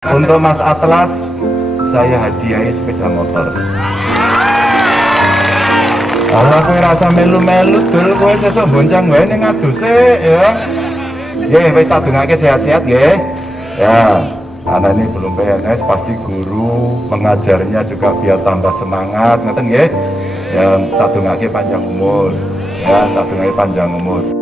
Untuk Mas Atlas, saya hadiahi sepeda motor. Allah kowe rasa melu-melu dul kowe sesuk bonceng wae ning aduse ya. Nggih, wis tak dongake sehat-sehat nggih. Ya, anak ini belum PNS pasti guru mengajarnya juga biar tambah semangat, ngoten nggih. Ya, tak dongake panjang umur. Ya, tak dongake panjang umur.